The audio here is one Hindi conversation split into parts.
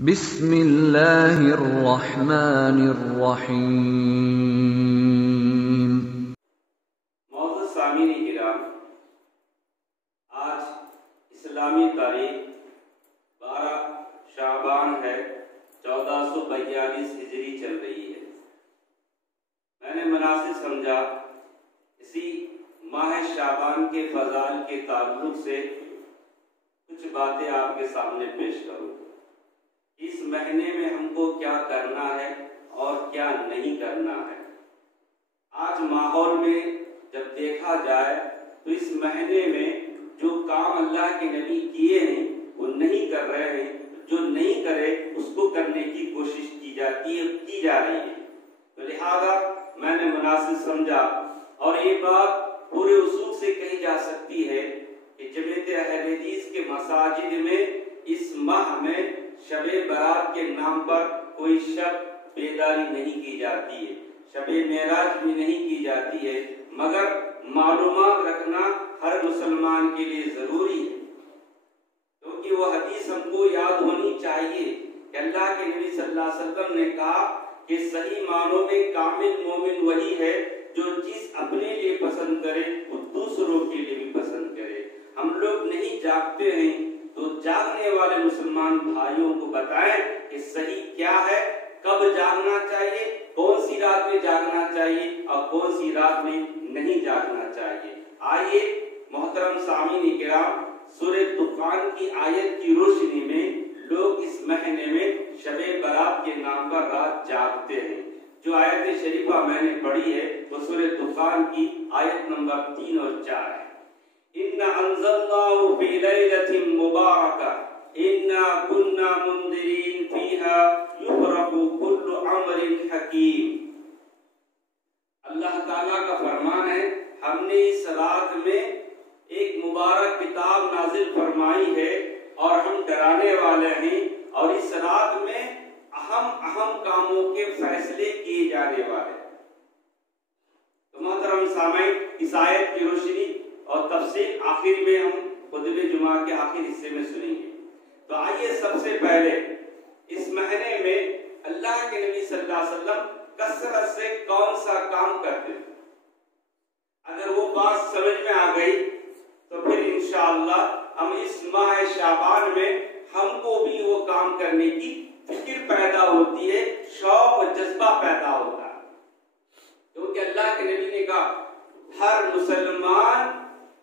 बिस्मिल्लाहिर्रहमानिर्रहीम। मौजूद सामीन किराम, आज इस्लामी तारीख 12 शाबान है, 1442 हिजरी चल रही है। मैंने मुनासिब समझा इसी माह शाबान के फजाल के ताल्लुक से कुछ बातें आपके सामने पेश करूं। इस महीने में हमको क्या करना है और क्या नहीं करना है। आज माहौल में जब देखा जाए तो इस महीने में जो काम अल्लाह के नबी किए हैं वो नहीं कर रहे हैं, जो नहीं करे उसको करने की कोशिश की जा रही है। तो लिहाजा मैंने मुनासिब समझा, और ये बात पूरे उसूल से कही जा सकती है कि जमीयत अहले हदीस के मसाजिद में इस माह में शबे बरात के नाम पर कोई शब बेदारी नहीं की जाती है, शबे मेराज भी नहीं की जाती है, मगर मालूमात रखना हर मुसलमान के लिए जरूरी है, क्योंकि वो हदीस हमको याद होनी चाहिए कि अल्लाह के नबी सल्लल्लाहु अलैहि वसल्लम ने कहा कि सही मानों में कामिल मोमिन वही है जो चीज अपने लिए पसंद करे वो दूसरों के लिए भी पसंद करे। हम लोग नहीं जागते हैं तो जागने वाले मुसलमान भाइयों को बताएं कि सही क्या है, कब जागना चाहिए, कौन सी रात में जागना चाहिए और कौन सी रात में नहीं जागना चाहिए। आइए मोहतरम सामीन किराम, सूरह दुखान की आयत की रोशनी में लोग इस महीने में शबे बरात के नाम पर रात जागते हैं। जो आयत शरीफा मैंने पढ़ी है वो सूरह दुखान की आयत नंबर 3 और 4 है। इन्ना अंज़लनाहु फी लैलतिन मुबारका इन्ना कुन्ना मुंदिरीन फीहा युफरकु कुल्लु अमरिन हकीम। अल्लाह ताला का फरमान है, हमने इस रात में एक मुबारक किताब नाजिल फरमाई है और हम डराने वाले हैं, और इस रात में अहम कामों के फैसले किए जाने वाले। तो मोहतरम सामईन, इस आयत की रोशनी और तफसील आखिर में हम खुतबे जुमा के आखिर हिस्से में सुनेंगे। तो आइए सबसे पहले इस महीने में अल्लाह के नबी सल्लल्लाहु अलैहि वसल्लम कसरत से कौन सा काम करते थे। अगर वो बात समझ में आ गई तो फिर इंशाअल्लाह हम इस माह शाबान में हमको भी वो काम करने की फिक्र पैदा होती है, शौक और जज्बा पैदा होता है। क्योंकि अल्लाह के नबी ने कहा हर मुसलमान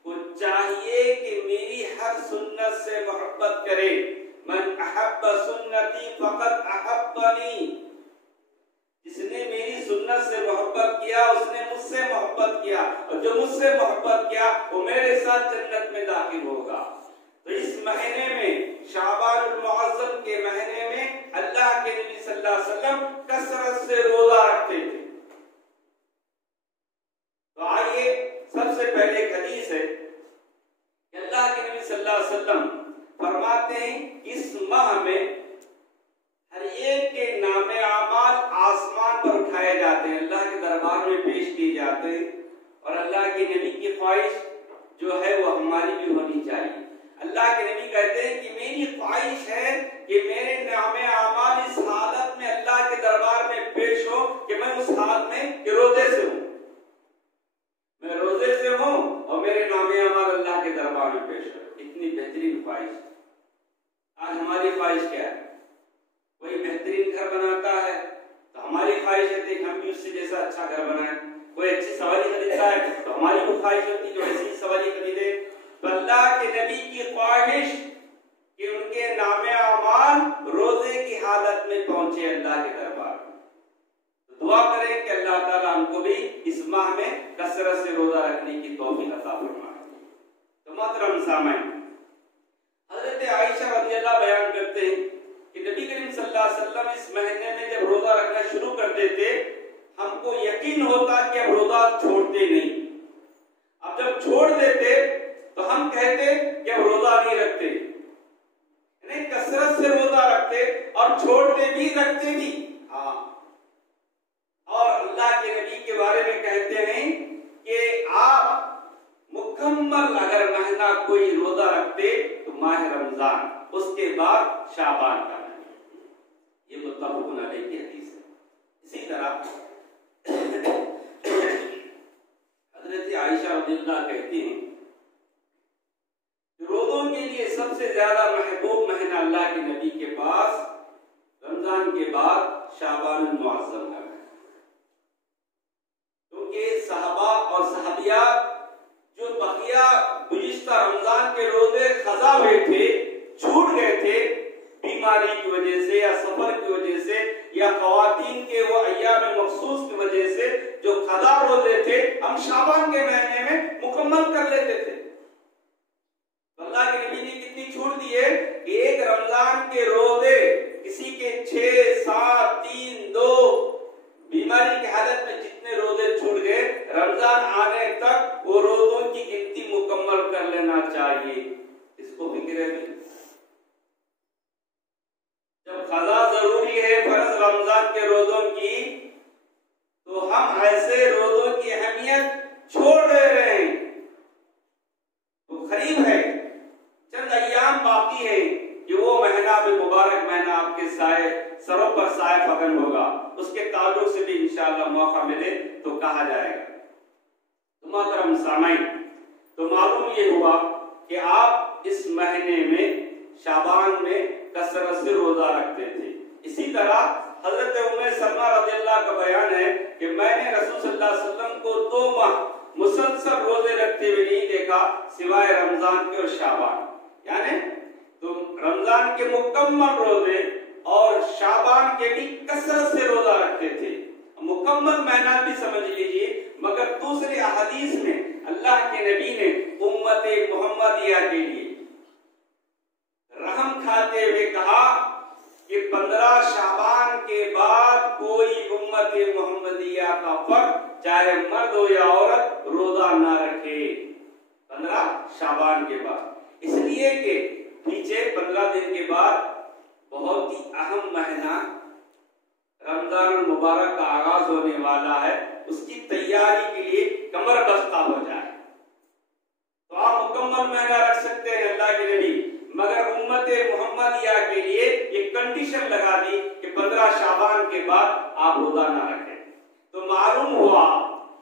को चाहिए कि मेरी हर सुन्नत से मोहब्बत करे। मन अहब्बा सुन्नती फक़द अहब्बनी, जिसने मेरी सुन्नत से मोहब्बत किया उसने मुझसे मोहब्बत किया, और जो मुझसे मोहब्बत किया वो मेरे साथ जन्नत में दाखिल होगा। तो इस महीने में शाबानुल मुअज़्ज़म के महीने में अल्लाह के नबी सल्लल्लाहु अलैहि वसल्लम कसरत से रोजा रखते थे। तो आइए सबसे पहले एक हदीस है कि अल्लाह के नबी सल्लल्लाहु अलैहि वसल्लम फरमाते हैं इस माह में हर एक के नामे आमाल आसमान पर उठाए जाते हैं, अल्लाह के दरबार में पेश किए जाते हैं, और अल्लाह के नबी की ख्वाहिश जो है वो हमारी भी होनी चाहिए। अल्लाह के नबी कहते हैं कि मेरी ख्वाहिश है कि मेरे नामे आमाल इस हालत में अल्लाह के दरबार में पेश हो कि मैं उस हालत में कि रोजे से हूं, मैं रोजे से हूं और मेरे नामे आमाल अल्लाह के दरबार में पेश हो। इतनी बेहतरीन ख्वाहिश। आज हमारी ख्वाहिश क्या है? कोई बेहतरीन घर बनाता है तो हमारी ख्वाहिश है कि हम भी उससे जैसा अच्छा घर बनाएं। कोई अच्छी सवारी खरीदता है तो हमारी भी ख्वाहिश होती है कि वैसी ही सवारी खरीदे। तो अल्लाह के नबी की ख्वाहिश कि उनके नामे आमाल रोजे की हालत में पहुंचे अल्लाह के दरबार में। तो दुआ करें कि अल्लाह ताला हमको भी इस माह में कसरत से रोजा रखने की तौफीक अता फरमाए। तो मोहतरम सामईन, हजरत आयशा रज़ियल्लाहु बयान करते हैं कि नबी करीम सल्लल्लाहु अलैहि वसल्लम इस महीने में जब रोजा रखना शुरू कर देते हमको यकीन होता कि अब रोजा छोड़ते नहीं। अब जब छोड़ देते तो हम कहते कि अब रोजा नहीं रखते, यानी कसरत से रोजा रखते और छोड़ते भी रखते भी। हाँ, और अल्लाह के नबी के बारे में कहते हैं कि आप मुकम्मल अगर महीना कोई रोजा रखते तो माह रमजान, उसके बाद शाबान का महीना। ये मुत्तफ़क़ुन अलैह की हदीस है। इसी तरह हज़रत आयशा रज़ियल्लाहु कहती हैं रोज़ों के लिए सबसे ज्यादा महबूब महीना अल्लाह के नबी के पास रमजान के बाद शाबान मुअज़्ज़म है, क्योंकि सहाबा और सहाबियात जो बकिया गुज़िश्ता रमजान के रोजे खज़ा हुए थे, छूट गए थे बीमारी की वजह से या सफर की वजह से या ख़वातीन के वो अय्याम मखसूस की वजह से जो खज़ा रोजे थे हम शाबान के महीने में मुकम्मल कर लेते थे। अल्लाह के नबी ने कितनी छूट दी है कि एक रमजान के रोजे किसी के 6, 7, 3, 2 बीमारी की हालत में जितने रोजे छूट गए रमजान आने तक वो रोजों की गिनती मुकम्मल कर लेना चाहिए। इसको फिक्र है। जब खज़ा जरूरी है फर्ज रमजान के रोजों की, तो हम ऐसे रोजों की अहमियत छोड़ दे रहे हैं। तो करीब है, चंद अय्याम बाकी है कि वो महीना भी मुबारक महीना आपके साए सरों पर साए फगन होगा, उसके ताल्लुक से भी इंशाअल्लाह मौका मिले तो कहा जाएगा। तो मोहतरम सामाईन, तो मालूम ये हुआ कि आप इस महीने में शाबान में कसरत से रोजा रखते थे। इसी तरह हजरत उम्मे सलमा रज़ियल्लाहु का बयान है कि मैंने रसूल सल्लल्लाहु अलैहि वसल्लम को 2 माह मुसलसल रोजे रखते हुए नहीं देखा सिवाय रमजान के और शाबान। यानी तो रमजान के मुकम्मल रोजे और शाबान के भी कसरत से रोजा रखते थे। मुकम्मल महीना भी समझ लीजिए, मगर दूसरे अहदीस में अल्लाह के नबी ने उम्मत मोहम्मदिया के लिए रहम खाते हुए कहा कि 15 शाबान के बाद कोई उम्मत मोहम्मदिया का फर्द चाहे मर्द हो या औरत रोजा ना रखे 15 शाबान के बाद, इसलिए कि पीछे 15 दिन के बाद बहुत ही अहम महीना रमजान मुबारक का आगाज होने वाला है। उसकी तैयारी के लिए कमर बस्ता हो जाए तो आप मुकम्मल महीना रख सकते हैं अल्लाह के नबी, मगर उम्मत मोहम्मदिया के लिए एक कंडीशन लगा दी कि 15 शाबान के बाद आप रोजा ना रखें। तो मालूम हुआ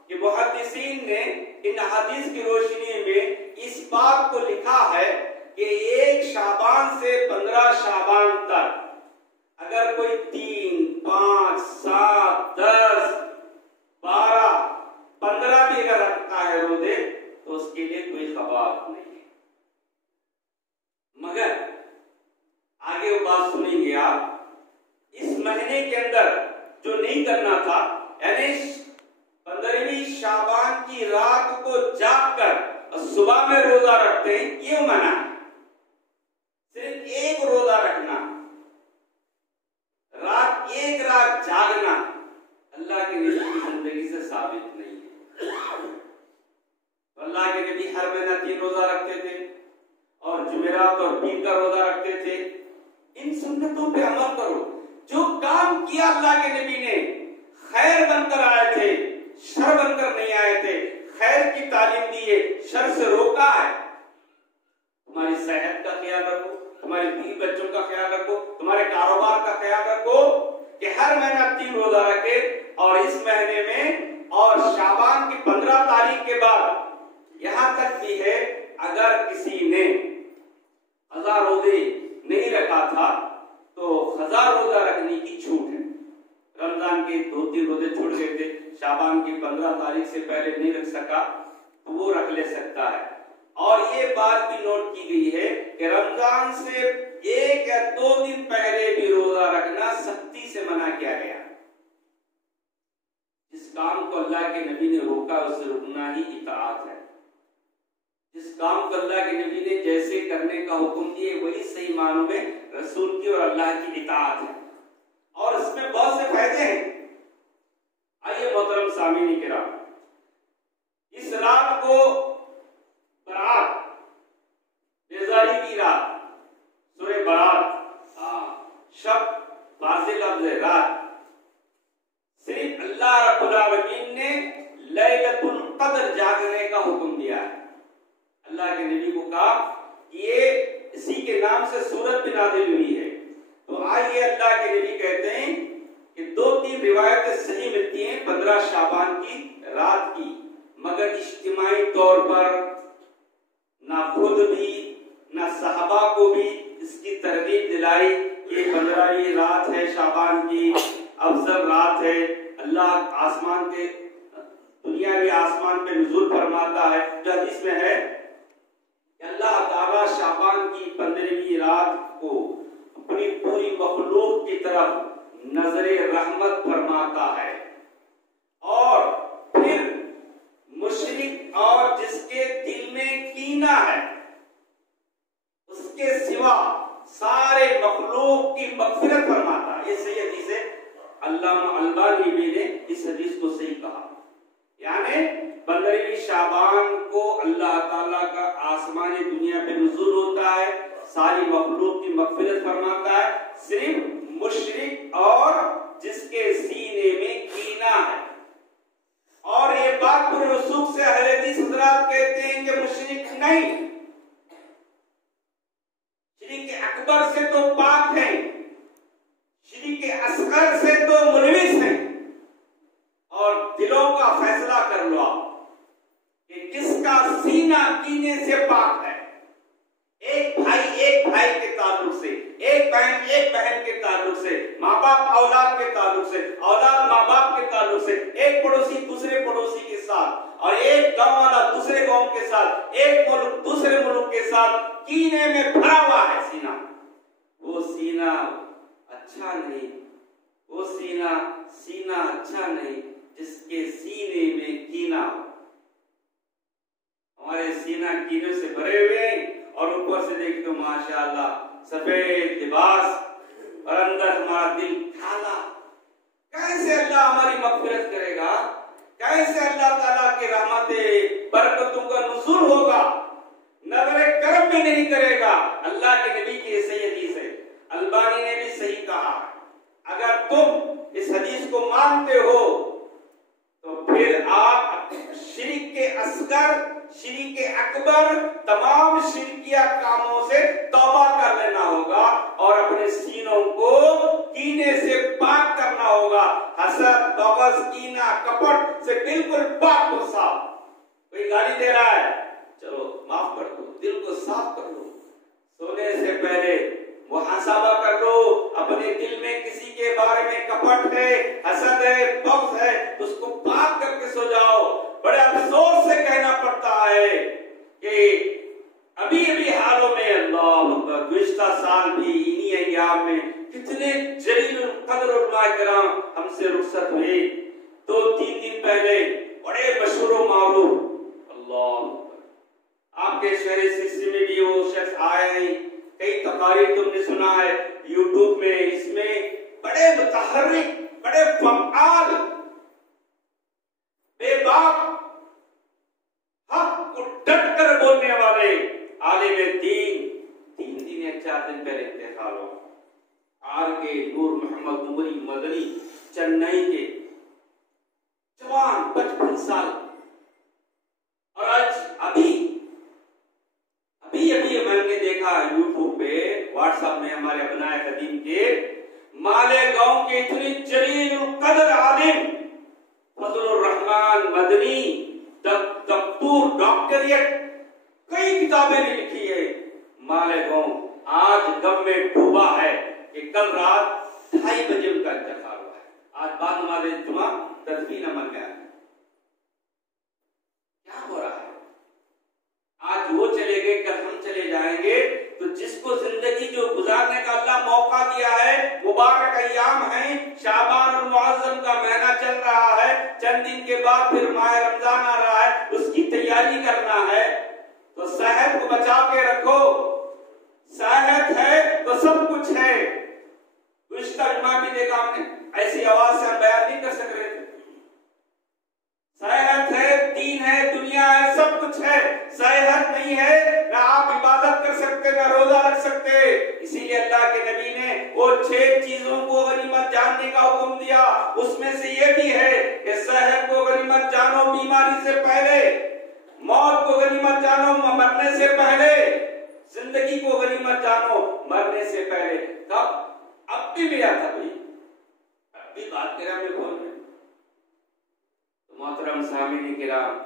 कि मुहद्दिसीन ने इन हदीस की रोशनी में इस बात को लिखा है कि 1 शाबान से 15 शाबान तक अगर कोई 3, 5, 7, 10, 12, 15 भी अगर रखता है रोजे तो उसके लिए कोई खबात नहीं है। मगर आगे वो बात सुनेंगे आप, इस महीने के अंदर जो नहीं करना था, यानी 15वीं शाबान की रात को जागकर सुबह में रोजा रखते हैं, ये मना है। सिर्फ एक रोजा रखना, एक रात जागना अल्लाह के नबी की जिंदगी से साबित नहीं है। अल्लाह के नबी हर महीना 3 रोजा रखते थे और जुमेरात और पीर का रोजा रखते थे। इन सुन्नतों पे अमल करो। जो काम किया अल्लाह के नबी ने, खैर बनकर आए थे, शर बनकर नहीं आए थे। खैर की तालीम दी है, शर से रोका है। तुम्हारी सेहत का ख्याल रखो, तुम्हारे बीवी बच्चों का ख्याल रखो, तुम्हारे कारोबार का ख्याल रखो कि हर महीना 3 रोजा रखे। और इस महीने में और शाबान की 15 तारीख के बाद यहां तक भी है, अगर किसी ने खज़ा रोजे नहीं रखा था तो खज़ा रोजा रखने की छूट है। रमजान के 2-3 रोजे छूट गए थे, शाबान की 15 तारीख से पहले नहीं रख सका तो वो रख ले सकता है। और ये बात भी नोट की गई है कि रमजान से 1 या 2 दिन पहले भी रोजा रखना सख्ती से मना किया गया। जिस काम को अल्लाह के नबी ने रोका उसे रुकना ही इताअत है। जिस काम को अल्लाह के नबी ने जैसे करने का हुक्म दिया वही सही मानों में रसूल की और अल्लाह की इताअत है, और इसमें बहुत से फायदे हैं। आइए मोहतरम सामीन किराम, इस रात को बरात, बेजारी की रात, सूरह बरात, शब फाजिल लफ्ज़ है रात, सिर्फ अल्लाह रब्बुल आलमीन ने लैलतुल क़द्र जागने का हुक्म दिया है। अल्लाह के नबी को कहा कि ये इसी के नाम से सूरत भी नाज़िल हुई है। तो आज ये अल्लाह के नबी कहते हैं कि 2-3 रिवायतें सही मिलती हैं 15 शाबान की रात की, मगर इज्तिमाई तौर पर ना खुद भी ना सहाबा को भी इसकी तरगीब दिलाई कि 15वीं रात है शाबान की, अफजल रात है। अल्लाह आसमान के दुनिया के आसमान पे नुज़ूल फरमाता है। जो हदीस में है कि अल्लाह ताला शाबान की 15वीं रात को अपनी पूरी मखलूक की तरफ नजरे रहमत फरमाता है, और फिर मुशरिक और जिसके दिल में कीना है उसके सिवा सारे मखलूक की मग़फ़िरत फरमाता है। ये सही हदीस है। अल्लामा अलबानी भी ने इस हदीस को सही कहा। यानी 15वीं शाबान को अल्लाह ताला का आसमानी दुनिया पे नुज़ूल होता है, सारी मखलूक की मग़फ़िरत फरमाता है, सिर्फ मुशरिक और जिसके सीने में कीना है। और ये बात पूरे रसूख से अहले हदीस हज़रात कहते हैं कि मुशरिक नहीं, शिरीक अकबर से तो पाक है, शिरीक असगर से तो मुलविस है। और दिलों का फैसला कर लो आप कि किसका सीना कीने से पाक है। एक भाई के ताल्लुक से, एक बहन के ताल्लुक से, माँ बाप औलाद के ताल्लुक से, औलाद माँ बाप के ताल्लुक से, एक पड़ोसी दूसरे पड़ोसी के साथ, और एक गांव वाला दूसरे गांव के साथ, एक मुल्क दूसरे मुल्क के साथ कीने में भरा हुआ है सीना। वो सीना अच्छा नहीं, वो सीना अच्छा नहीं जिसके सीने में कीना हो। हमारे सीना कीने से भरे हुए हैं और ऊपर से देख तो माशाअल्लाह सफेद लिबास और अंदर हमारा दिल काला। कैसे अल्लाह हमारी मग़फ़िरत करेगा? कैसे अल्लाह ताला की रहमतें बरकतों का नुज़ूल होगा? नज़रे करम भी नहीं करेगा। अल्लाह के नबी की सही हदीस है, अलबानी ने भी सही कहा। अगर तुम इस हदीस को मानते हो तो फिर आप शिरीक के असगर, शिरीक के अकबर, तमाम शिरकिया कामों से तौबा कर लेना होगा और अपने सीनों को कीने से पाक करना होगा। हसद, बग़ज़, कीना, कपट से बिल्कुल पाक हो साफ। कोई गाली दे रहा है, चलो माफ कर दो, दिल को साफ कर लो। सोने से पहले मुहासाबा कर लो, अपने दिल में किसी के बारे में कपट है, हसद है, बग़ज़ है, उसको पाक करके सो जाओ। बड़े अफसोस से कहना पड़ता है कि अभी हालों में अल्लाह गुज़िश्ता साल भी इन्हीं अय्याम में कितने जलीलुल क़द्र उलमाए किराम हमसे रुखसत हुए। 2-3 दिन पहले बड़े मशहूर व मारूफ अल्लाह आपके शहर सिलसिले में भी वो शख्स आए हैं। कई तकारीर तुमने सुना है यूट्यूब में, इसमें बड़े मुतहर्रिक, बड़े फ़आल, बेबाक, हक को डट कर बोलने वाले आलिम दीन 3 दिन या 4 दिन पहले इंतकाल हो। आर.के. नूर मोहम्मद उमरी मदनी, चेन्नई के जवान 55 साल। और आज अभी मैंने देखा यूट्यूब पे, व्हाट्सएप में हमारे अपनाए कदीम के मालेगांव के इतने जलीलुल क़द्र आलिम फजलुर रहमान मदनी, दक्तूर, डॉक्टरेट, कई किताबें लिखी है। मालेगांव आज गम में डूबा है कि कल रात 2:30 बजे उनका इंतकाल हुआ है। आज बाद नमाज़े जुमा तदफीन अमल में है। क्या हो रहा है? आज वो चले गए, कल हम चले जाएंगे। तो जिसको जिंदगी जो गुजारने का अल्लाह मौका दिया है, मुबारक अय्याम है, शाबान और मुअज़्ज़म का महीना चल रहा है, चंद दिन के बाद फिर माह रमजान आ रहा है, उसकी तैयारी करना है। तो सेहत को बचा के रखो। सेहत है तो सब कुछ है। गुज़िश्ता जुमा भी देखा हमने, ऐसी आवाज से हम बयान नहीं कर सक रहे थे। सेहत है, दीन है, दुनिया है, सब कुछ है। सेहत नहीं है ना आप इबादत कर सकते, ना रोजा रख सकते। इसीलिए अल्लाह के नबी ने वो 6 चीजों को गनीमत जानने का हुक्म दिया। उसमें से ये भी है कि सेहत को गनीमत जानो बीमारी से पहले, मौत को गनीमत जानो मरने से पहले, जिंदगी को गनीमत जानो मरने से पहले। कब? अब भी मिला था भाई, अब भी बात करें हमने बोल रहे। तो मोहतरम सामीन किराम,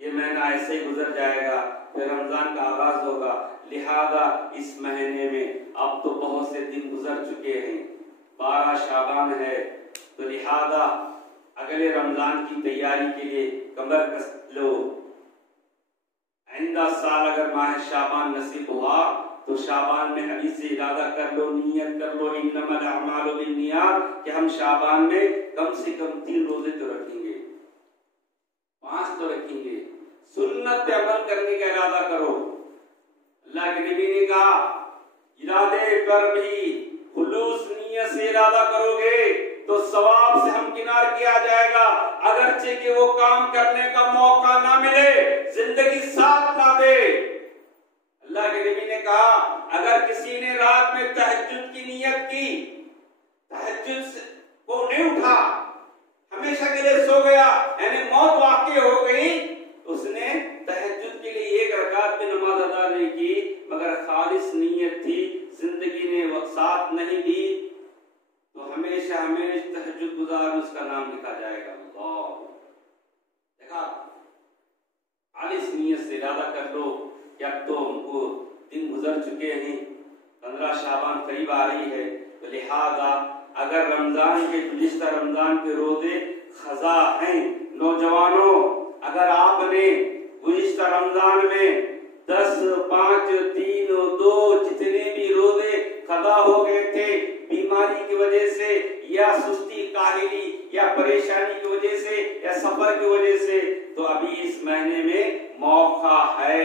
ये महीना ऐसे ही गुजर जाएगा, फिर रमजान का आगाज होगा। लिहाजा इस महीने में अब तो बहुत से दिन गुजर चुके हैं, 12 शाबान है, तो लिहाजा अगले रमजान की तैयारी के लिए कमर कस लो। आइंदा साल अगर माह शाबान नसीब हुआ तो शाबान में अभी से इरादा कर लो, नियत कर लो, इन्नमल अमालु बिन्नियात, कि हम शाबान में कम से कम 3 रोजे तो रखेंगे, 5 तो रखेंगे। सुन्नत पे अमल करने का इरादा करो। अल्लाह के नबी ने कहा इरादे पर भी खुलूस नियत से इरादा करोगे तो सवाब से हमकिनार किया जाएगा, अगरचे कि वो काम करने का मौका ना मिले, जिंदगी साथ ना दे। अल्लाह के नबी ने कहा अगर किसी ने रात में तहज्जुद की नियत की, तहज्जुद को नहीं उठा, हमेशा के लिए सो गया, यानी मौत वाक़ई हो गई, उसने तहज्जुद के लिए 1 रकात भी नमाज अदा नहीं की, मगर खालिस नियत थी, जिंदगी ने वक्त साथ नहीं दी, तो हमेशा हमेशा तहज्जुद गुजार उसका नाम लिखा जाएगा। अल्लाह, देखा, खालिस नियत से इरादा कर लो कि अब तो हमको दिन गुजर चुके हैं, 15 शाबान करीब आ रही है, तो लिहाजा अगर रमजान के गुज़िश्ता रमजान के रोजे खजा हैं, नौजवानों, अगर आपने गुज़िश्ता रमजान में 10, 5, 3, 2 जितने भी रोजे खजा हो गए थे बीमारी की वजह से या सुस्ती काहिली या परेशानी की वजह से या सफर की वजह से, तो अभी इस महीने में मौका है,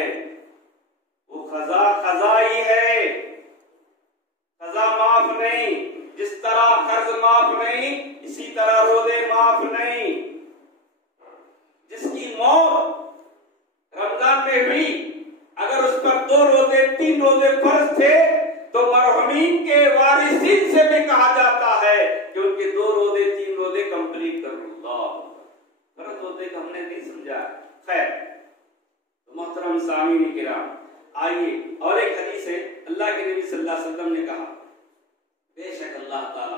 वो खजा ही है, खजा माफ नहीं। जिस तरह कर्ज माफ नहीं, इसी तरह रोजे माफ नहीं। जिसकी मौत रमजान में हुई, अगर उस पर 2 रोजे 3 रोजे फर्ज थे, तो मरहुमीन के वारिसीन से भी कहा जाता है कि उनके 2 रोजे 3 रोजे कंप्लीट कर लो। फर्ज होते कि हमने नहीं समझा। खैर, तो मोहतरम सामीन किराम, आइए और एक हदीस है, अल्लाह के नबी सल्लल्लाहु अलैहि वसल्लम ने कहा बेशक अल्लाह ताला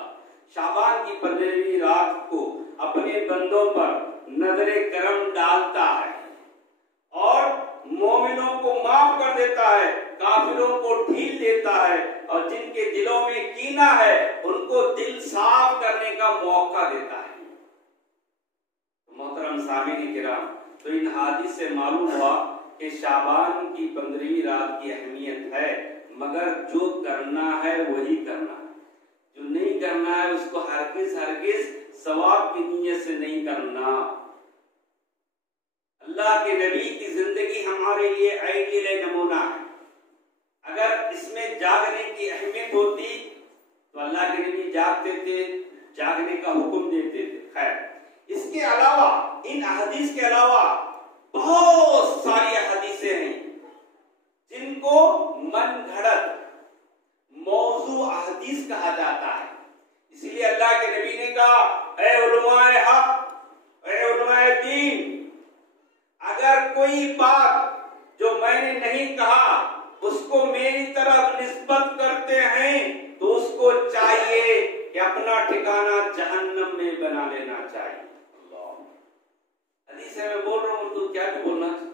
शाबान की 15वीं रात को अपने बंदों पर नजरे करम डालता है और मोमिनों को माफ कर देता है, काफिरों को ढील देता है, और जिनके दिलों में कीना है उनको दिल साफ करने का मौका देता है। मोहतरम सामीन किराम, तो इन हादीस से मालूम हुआ कि शाबान की 15वीं रात की अहमियत है, मगर जो करना है वही करना है, जो नहीं करना है उसको हरगिज सवाब की नीयत से नहीं करना। अल्लाह के नबी की जिंदगी हमारे लिए आइडियल नमूना है। अगर इसमें जागने की अहमियत होती तो अल्लाह के नबी जागते थे, जागने का हुक्म देते थे। खैर, इसके अलावा, इन हदीस के अलावा बहुत सारी हदीसें हैं जिनको मन घड़त मौजू अहदीस कहा जाता है। इसलिए अल्लाह के नबी ने कहा, ऐ उलमाए हक, ऐ उलमाए दीन, अगर कोई बात जो मैंने नहीं कहा उसको मेरी तरफ निस्बत करते हैं तो उसको चाहिए कि अपना ठिकाना जहन्नम में बना लेना चाहिए। हदीस है, मैं बोल रहा हूं तो क्या भी बोलना चाहिए,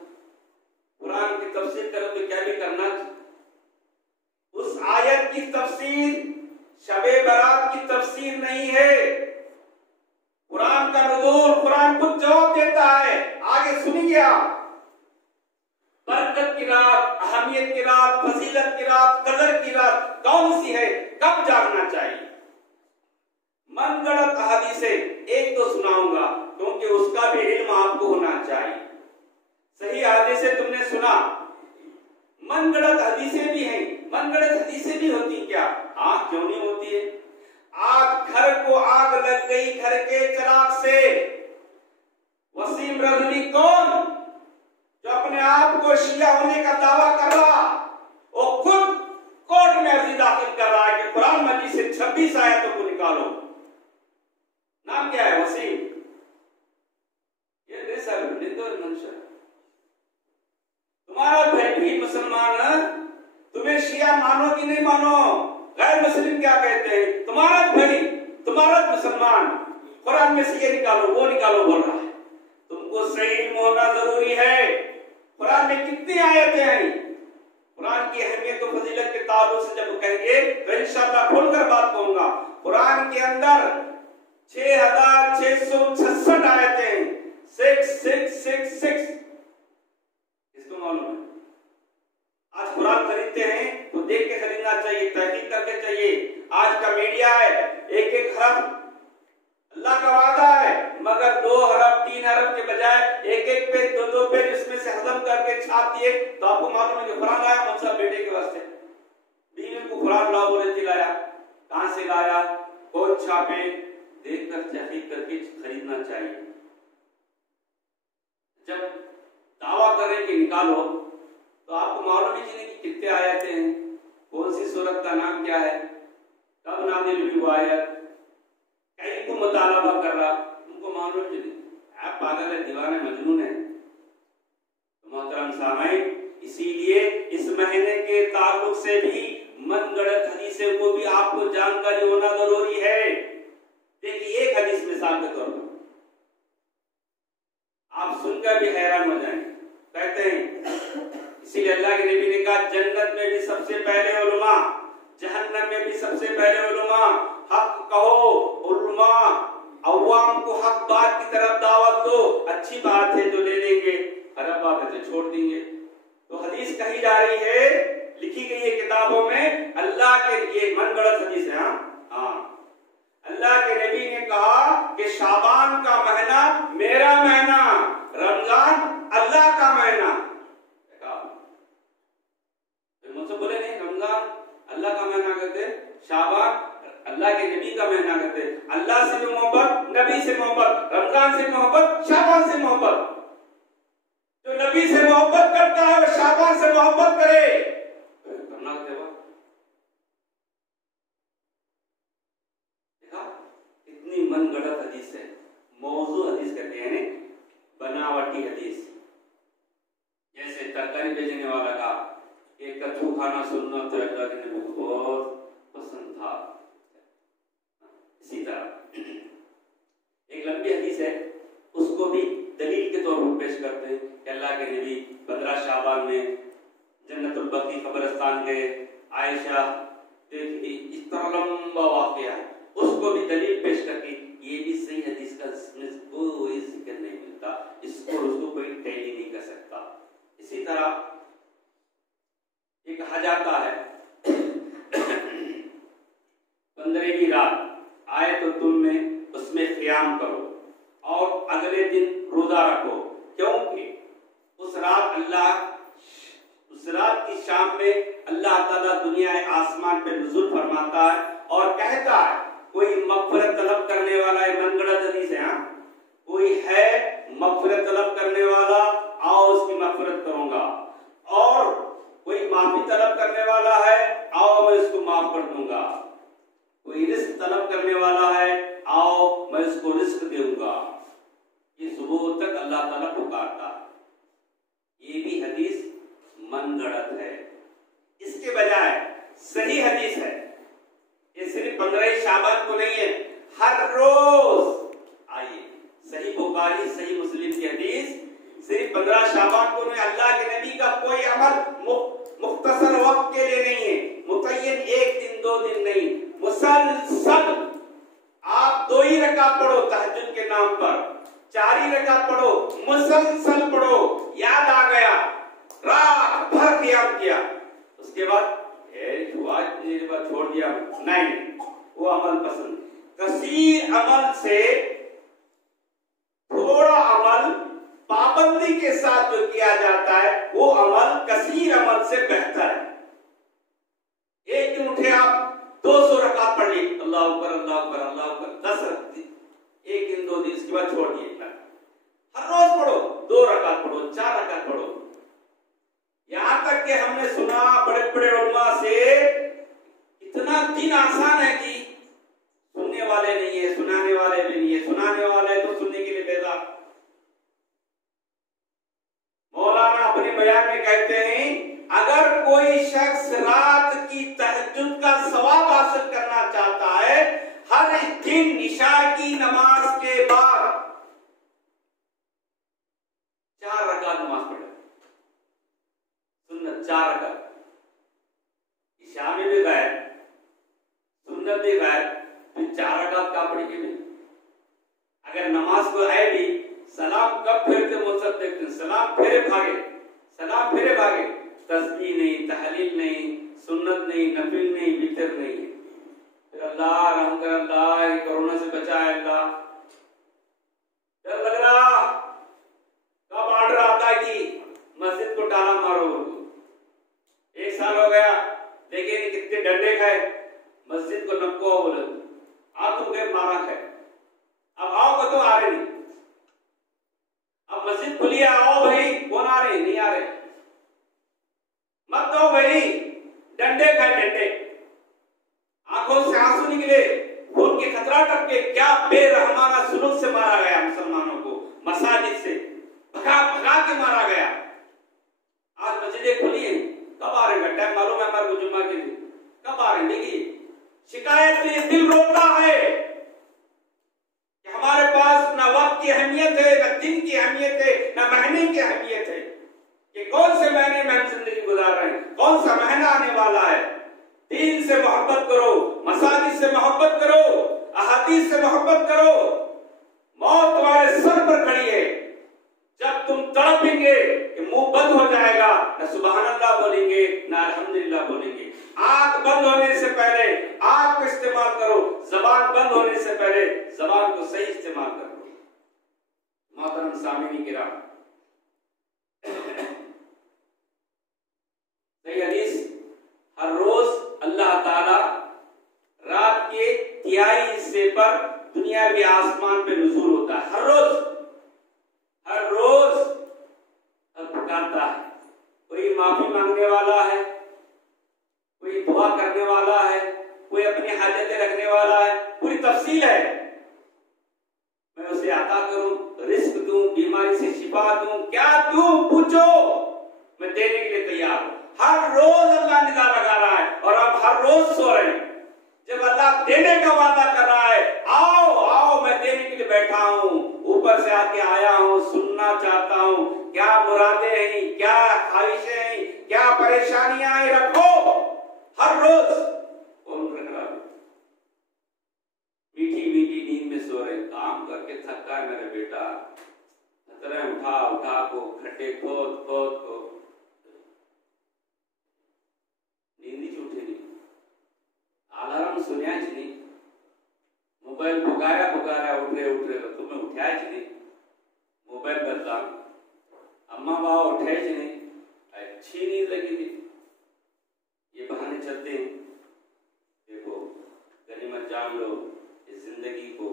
कुरान की तफसीर करो तो क्या भी करना चाहिए। उस आयत की तफसीर शबे बारात की तफसीर नहीं है, कुरान का नुज़ूल कुरान खुद जवाब देता है। आगे सुनिए आप, बरकत की रात, अहमियत की रात, फजीलत की रात, कदर की रात कौन सी है, कब जागना चाहिए। मनगढ़ंत हदीसें एक तो सुनाऊंगा क्योंकि उसका भी इल्म आपको होना चाहिए। सही हदीसें तुमने सुना, मनगढ़ंत हदीसें भी हैं। मनगढ़ंत हदीसें भी होती क्या? हाँ, क्यों नहीं होती है। आज घर को आग लग गई घर के चिराग से। वसीम रजवी कौन, जो अपने आप को शिया होने का दावा कर रहा, वो खुद कोर्ट में अर्जी दाखिल कर रहा है कि कुरान मजीद से 26 आयतों को निकालो। नाम क्या है? वसीम। ये तुम्हारा भाई भी मुसलमान है, तुम्हें शिया मानो कि नहीं मानो? गैर मुस्लिम क्या कहते हैं तुम्हारा भाई, तुम्हारा मुसलमान, कुरान में से ये निकालो वो निकालो बोल रहा है। तुमको सही इल्म होना जरूरी है। कुरान में कितनी आयतें हैं, कुरान की अहमियत और फजीलत के ताल्लुक से जब कहेंगे तो इंशाअल्लाह खोलकर बात कहूंगा। कुरान के अंदर 6666 आयतें हैं, 6666। इसको मालूम है? आज कुरान खरीदते हैं तो देख के खरीदना चाहिए, तहकीक करके चाहिए। आज का मीडिया है, एक एक हरफ अल्लाह का वादा है, मगर 2 हरफ 3 हरफ के बजाय एक एक पेज 2-2 पेज इसमें से हजम करके छाप दिए। तो आपको मालूम है कि कुरान लाया मुझसे बेटे के वास्ते, बीवी को कुरान लाओ बोले दिलाया, कहां से लाया, कौन छापे, देखकर तहकीक करके खरीदना चाहिए। जब दावा करें कि निकालो तो आपको मालूम ही नहीं कि कितने आयतें हैं, कौन सी सूरत का नाम क्या है, कब नाज़िल हुई वो आयत, कहीं को मुतालबा कर रहा, उनको मालूम ही नहीं। आप पागल है, दीवाने, मजनून है। तो मोहतरम सामाईन, इसीलिए इस महीने के ताल्लुक से भी मनगढ़ंत हदीसों को भी आपको जानकारी होना जरूरी है। देखिए एक हदीस मिसाल के तौर पर आप सुनकर भी हैरान हो जाएंगे। कहते हैं इसीलिए अल्लाह के नबी ने कहा जन्नत में भी सबसे पहले उलमा, जहन्नम में भी सबसे पहले उलमा। हक कहो, उलमा अवाम को हक बात की तरफ दावत दो। अच्छी बात है जो ले लेंगे, खराब बात है जो छोड़ देंगे। तो हदीस कही जा रही है, लिखी गई है किताबों में, अल्लाह के ये मनगढ़ंत हदीस है। हाँ, अल्लाह के नबी ने कहा कि शाबान का महीना मेरा महीना, रमजान अल्लाह का महीना। मुझसे बोले नहीं, रमजान अल्लाह का महीना कहते, शाबान अल्लाह के नबी का महीना कहते। अल्लाह से भी मोहब्बत, नबी से मोहब्बत, रमजान से मोहब्बत, शाबान से मोहब्बत। जो नबी से मोहब्बत करता है वो शाबान से मोहब्बत करे, करना देवा। देखा इतनी मनगढ़ंत हदीस है, मौजू हदीस कहते हैं, बनावटी हदीस। जैसे तरकारी बेचने वाला का एक कद्दू खाना सुनना तो अल्लाह के नबी को बहुत पसंद था। इसी तरह एक लंबी हदीस है, उसको भी दलील के तौर पर पेश करते हैं कि अल्लाह के नबी 15 शाबान में जन्नतुल बकी कब्रिस्तान गए। आयशा देखिए इस तरह लंबा वाकया है, उसको भी दलील पेश करके ये भी सही हदीस का कोई जिक्र नहीं मिलता, इसको उसको कोई टैली नहीं कर सकता। इसी तरह ये कहा जाता है 15वीं रात आए तो तुम में उसमें क़याम करो और अगले दिन रोजा रखो, क्योंकि उस रात की शाम में अल्लाह ताला दुनिया आसमान पे नुज़ूल फरमाता है और कहता है कोई मग़फ़िरत तलब करने वाला है। मनगढ़ंत हदीस है, कोई है मग़फ़िरत तलब करने वाला, आओ उसकी मग़फ़िरत करूंगा। और कोई माफी तलब करने वाला है, आओ मैं उसको माफ कर दूंगा। कोई रिस्क तलब करने वाला है, आओ मैं उसको रिस्क दूंगा। ये सुबह तक अल्लाह ताला पुकारता है। ये भी हदीस मनगढ़ंत है। इसके बजाय सही हदीस है, ये सिर्फ 15 शाबान को नहीं है, हर रोज। आइए सही बुखारी सही मुस्लिम की हदीस सिर्फ 15 शाबान को नहीं। अल्लाह के नबी का कोई अमल मुख्तसर वक्त के लिए नहीं है, मुतय्यन 1 दिन 2 दिन नहीं, मुसलसल। आप 2 ही रकात पढ़ो तहज्जुद के नाम पर, 4 ही रकात पढ़ो, मुसलसल पढ़ो, याद आ गया रात भर क़याम किया, उसके बाद छोड़ दिया, नहीं, वो अमल पसंद। कसीर अमल से थोड़ा अमल पाबंदी के साथ जो किया जाता है वो अमल कसीर अमल से बेहतर है। एक दिन उठे आप 200 रकात पढ़ ली, अल्लाह अकबर अल्लाह अकबर अल्लाह अकबर, 10 रकात, एक दिन 2 दिन, इसके बाद छोड़ दिए। हर रोज पढ़ो, 2 रकात पढ़ो, 4 रकात पढ़ो। यहां तक कि हमने सुना बड़े बड़े उलमा से, इतना दिन आसान है कि सुनने वाले नहीं है, सुनाने वाले भी नहीं है, सुनाने वाले तो सुनने के लिए बेजार। मौलाना अपने बयान में कहते हैं अगर कोई शख्स रात की तहज्जुद का सवाब हासिल करना चाहता लेकिन इशा की नमाज के बाद 4 रकात नमाज पढ़े, सुन्नत 4 रकात। इशा में भी गए, सुन्नत भी गए, तो 4 रकात का पढ़ी नहीं। अगर नमाज को आए भी सलाम कब फेरते मौसम देखते हैं, सलाम फेरे भागे, सलाम फेरे भागे, तस्बीह नहीं, तहलील नहीं, सुन्नत नहीं, नफिल नहीं, वितर नहीं। फिर अल्लाह रहम कर, अल्लाह कोरोना से बचाए, अल्लाह डर लग रहा, कब ऑर्डर आता कि मस्जिद को ताला मारो। 1 साल हो गया, लेकिन कितने डंडे खाए, मस्जिद को नक्को बोले, आप तुम के मारा खाए, अब आओ को तो आ रहे नहीं, अब मस्जिद खुली है, आओ भाई, कौन आ रहे, नहीं आ रहे, मत दो भाई, डंडे खाए डंडे, आंखों से आंसू निकले, खून के खतरा टपके, क्या बेरहमाना सुलूक से मारा गया मुसलमानों को, मसाजिद से भगा भगा के मारा गया। आज मस्जिदें खुली हैं, कब आ रहे हैं, टाइम मालूम है हमारे को जुम्मा के लिए, कब आ रहे हैं। देखिए शिकायत से दिल रोता है कि हमारे पास ना वक्त की अहमियत है, ना दिन की अहमियत है, ना महीने की अहमियत है, कि कौन से महीने में हम जिंदगी गुजार रहे हैं, कौन सा महीना आने वाला है। दीन से मोहब्बत करो, मसाजिद से मोहब्बत करो, अहादीस से मोहब्बत करो। मौत तुम्हारे सर पर खड़ी है, जब तुम तड़पेंगे कि मुंह बंद हो जाएगा, न सुभान अल्लाह बोलेंगे, न अल्हम्दुलिल्लाह बोलेंगे। आंख बंद होने से पहले आंख को इस्तेमाल करो, जबान बंद होने से पहले जबान को सही इस्तेमाल करो। मोहतरम सामिईन किराम, सही हदीस, हर रोज अल्लाह ताला रात के 3 हिस्से पर दुनियावी आसमान पे नुज़ूल होता है। हर रोज पुकारता है। कोई माफी मांगने वाला है, कोई दुआ करने वाला है, कोई अपनी हाजतें रखने वाला है, पूरी तफसील है। मैं उसे अता करूं, रिस्क दूं, बीमारी से शिफा दूं, क्या दूं पूछो, मैं देने के लिए तैयार हूं। हर रोज अल्लाह निदा लगा रहा है और आप हर रोज सो रहे हैं। जब अल्लाह देने का वादा कर रहा है, आओ आओ मैं देने के लिए बैठा हूं, ऊपर से आके आया हूं, सुनना चाहता हूं, क्या मुरादें हैं, क्या ख्वाहिशें हैं, क्या परेशानियां हैं, रखो। हर रोज कौन रख रहा है? मीठी मीठी नींद में सो रहे, काम करके थका है मेरा बेटा, उठा उठा को खड्डे खोद खोद को नींद ही उठे नहीं, अलार्म सुनिया नहीं, मोबाइल पुकारा पुकारा उठ रहे तुम्हें उठाया नहीं, मोबाइल बदला, अम्मा बाबा उठाए नहीं, अच्छी नींद लगी थी। ये बहाने चलते हैं। देखो गनीमत जान लो, इस जिंदगी को,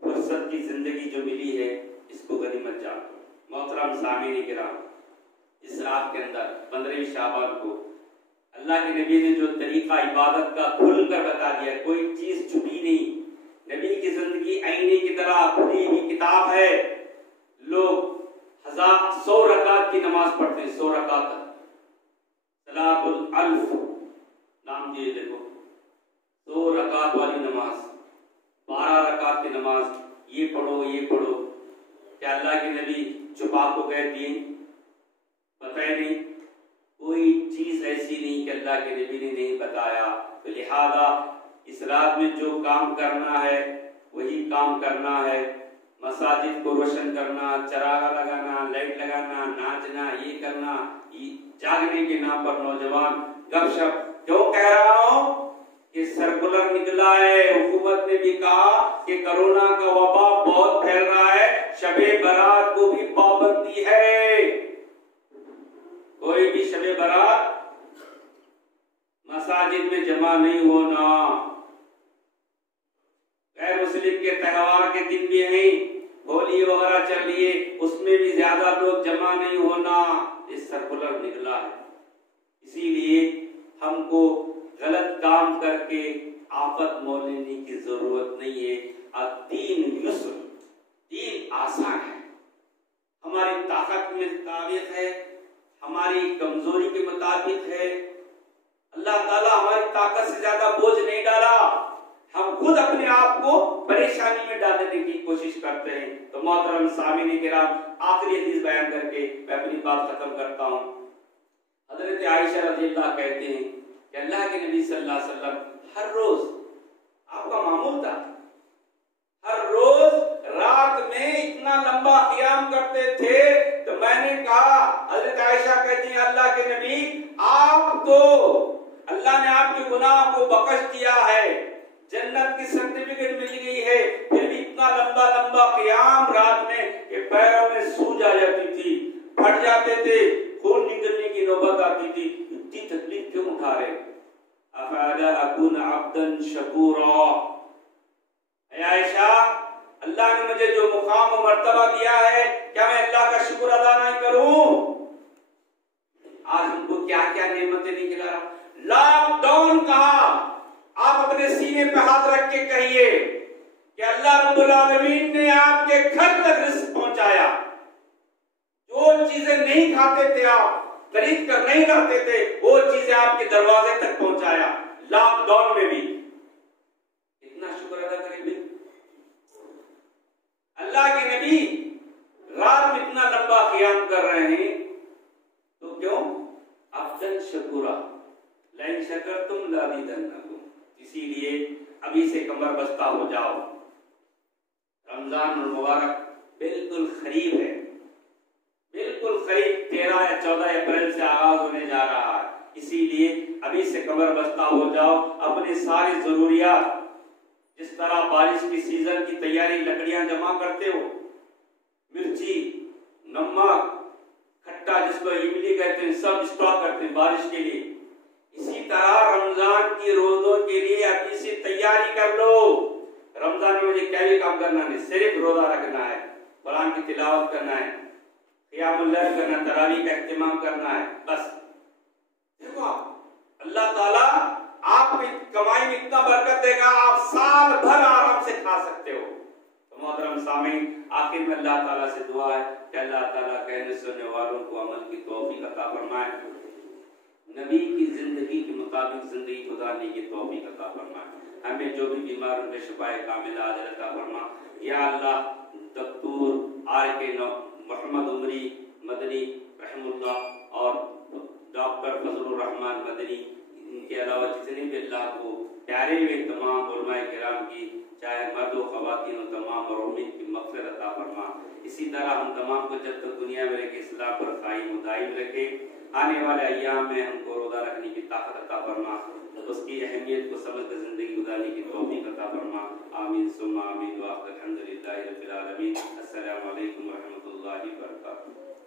फुर्सत की जिंदगी जो मिली है, इसको गनीमत जान लो। मोहतरम सामीन किराम, इस रात के अंदर 15वीं शाबान को अल्लाह के नबी ने जो तरीका इबादत का खुल कर बता दिया, कोई चीज छुपी नहीं। नबी की जिंदगी आईने की तरह खुली हुई किताब है। लोग 100 रकात की नमाज पढ़ते हैं, 100 रकात, सलातुल अल्फ नाम दिए। देखो 100 रकात वाली नमाज, 12 रकात की नमाज, ये पढ़ो ये पढ़ो। क्या अल्लाह के नबी छुपा को गए दीन? बताए नहीं। कोई चीज ऐसी नहीं कि अल्लाह के नबी ने नहीं बताया। तो लिहाजा इस रात में जो काम करना है वही काम करना है। मसाजिद को रोशन करना, चरागा लगाना, लाइट लगाना, नाचना, ये करना, जागने के नाम पर नौजवान गपशप। क्यों कह रहा हूं कि सर्कुलर निकला है, हुकूमत ने भी कहा कि कोरोना का वबा बहुत फैल रहा है, शबे बारात को भी पाबंदी है। कोई भी शबे बारात मसाजिद में जमा नहीं होना। गैर मुस्लिम के त्योहार के दिन भी हैं, होली वगैरह चल रही है, उसमें भी ज्यादा लोग जमा नहीं होना। इस सर्कुलर निकला है। इसीलिए हमको गलत काम करके आफत मोल लेने की जरूरत नहीं है। दीन युस्र, दीन आसान है। हमारी ताकत के मुताबिक है, हमारी कमजोरी के मुताबिक है। अल्लाह ताला हमारी ताकत से ज्यादा बोझ नहीं डाला। हम और खुद अपने आप को परेशानी में डालने की कोशिश करते हैं। तो मोहतरम सामीन किराम, आखिरी हदीस बयान करके मैं अपनी बात खत्म करता हूँ। हजरत आयशा रज़ियल्लाहु कहते हैं कि अल्लाह के नबी सल्लल्लाहु अलैहि वसल्लम हर रोज, आपका मामूल था, हर रोज रात में इतना लंबा क़ियाम करते थे। तो मैंने कहा, हजरत आयशा कहती हैं अल्लाह के नबी, आप तो अल्लाह ने आपके गुनाह को बख्श दिया है, जन्नत की सर्टिफिकेट मिल गई है, फिर भी इतना लंबा लंबा क़ियाम रात में कि पैरों में सूज आ जाती थी, फट जाते थे, खून निकलने की नौबत आती थी। इतनी तकलीफ क्यों उठा रहे? अफअला अकुन अब्दन शकूरा, आयशा, अल्लाह ने मुझे जो मुकाम और मर्तबा दिया है, क्या मैं अल्लाह का शुक्र अदा नहीं करूं? आज हमको क्या क्या नेमतें नहीं खिला रहा। लॉकडाउन कहा, आप अपने सीने पे हाथ रख के कहिए कि अल्लाह रब्बुल आलमीन ने आपके घर तक रिज़्क़ पहुंचाया। जो चीजें नहीं खाते थे, आप खरीद कर नहीं लाते थे, वो चीजें आपके दरवाजे तक पहुंचाया, लॉकडाउन में भी। इतना शुक्र अदा करेंगे। अल्लाह के नबी रात में इतना लंबा क़ियाम कर रहे हैं, तो क्यों? अब्दन शकूरा, लइन शकरतुम लाज़िदन्नकुम, इसीलिए अभी से कमर बस्ता हो जाओ। रमजान मुबारक बिल्कुल करीब है, बिल्कुल करीब 13 या 14 अप्रैल से आगाज होने जा रहा है। इसीलिए अभी से कमर बस्ता हो जाओ, अपने सारी जरूरियात, जिस तरह बारिश की सीजन की तैयारी लकड़ियां जमा करते हो, मिर्ची, नमक, खट्टा जिसको इमली कहते हैं, सब स्टॉक करते हैं बारिश के लिए। इसी तरह रमजान की रोजों के लिए अभी से तैयारी कर लो। रमजान में मुझे क्या भी काम करना नहीं, सिर्फ रोजा रखना है, कुरान की तिलावत करना है, क़ियामुल लैल करना, तरावी का इत्तिमाम करना है, बस। देखो अल्लाह ताला आपकी कमाई में इतना बरकत देगा, आप साल भर आराम से खा सकते हो। तो मोहतरम सामीन, आखिर में अल्लाह ताला से दुआ है कि अल्लाह ताला कहने सुनने वालों को अमल की तौफीक अता फरमाए, नबी की जिंदगी के मुताबिक जिंदगी गुजारने की तौफीक अता फरमाए। हमें जो भी बीमार उनके शिफाए कामिला अजर अता फरमा। या अल्लाह, दक्तूर आर.के. मोहम्मद उमरी मदनी रहमुल्लाह और डॉक्टर फजलुर रहमान मदनी, इनके अलावा जितने भी अल्लाह को प्यारे हुए तमाम उलमाए किराम की, चाहे मर्द व ख़वातीन और तमाम मरहूमीन की मग़फ़िरत अता फरमा। इसी तरह हम तमाम को जब तक दुनिया में रखे इस्लाम पर कायम दायम रखे, आने वाले अय्याम में हमको रोज़ा रखने की ताकत अता फरमा, उसकी अहमियत को समझ कर ज़िंदगी गुजारने की तौफ़ीक़ अता फरमा। आमीन सुम्मा आमीन। व अल्हम्दुलिल्लाहि रब्बिल आलमीन। अस्सलामु अलैकुम व रहमतुल्लाहि व बरकातुहू।